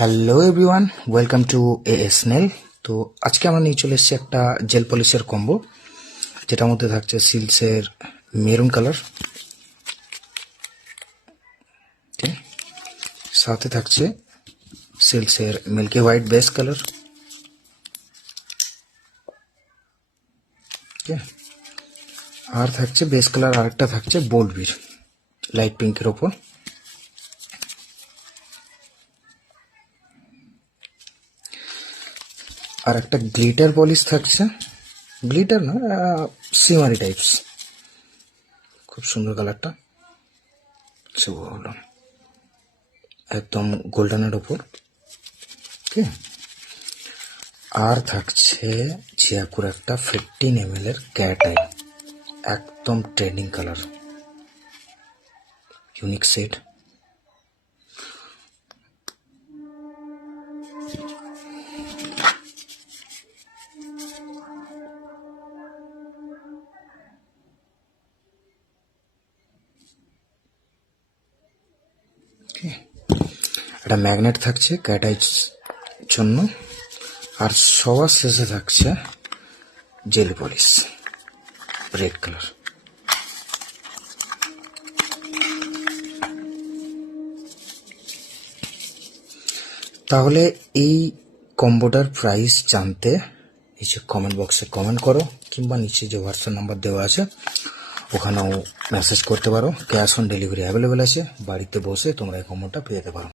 Hello everyone, welcome to as nail. তো আজকে আমরা নিয়ে চলে এসেছি একটা জেল পলিশের কম্বো, যেটার মধ্যে থাকছে সিল্কসের মেরুন কালার, সাথে থাকছে সিল্কসের মিল্কি হোয়াইট বেস কালার, আর থাকছে বেস কালার আরেকটা থাকছে বোল্ড বির লাইট পিঙ্কের ওপর। আর একটা গ্লিটার পলিশ থাকছে, গ্লিটার না, সিমারি টাইপস, খুব সুন্দর কালারটা, একদম গোল্ডেনের ওপর। আর থাকছে জিয়াকুর একটা 15 ml এর ক্যাট আই, একদম ট্রেন্ডিং কালার, ইউনিক সেট। একটা ম্যাগনেট থাকছে ক্যাট আইর জন্য, আর সবার শেষে থাকছে জেল পলিশ রেড কালার। তাহলে এই কম্বোটার প্রাইস জানতে নিচে কমেন্ট বক্সে কমেন্ট করো, কিংবা নিচে যে হোয়াটসঅ্যাপ নাম্বার দেওয়া আছে ওখানেও মেসেজ করতে পারো। ক্যাশ অন ডেলিভারি অ্যাভেলেবেল আছে, বাড়িতে বসে তোমরা এই কম্বোটা পেয়ে যেতে পারো।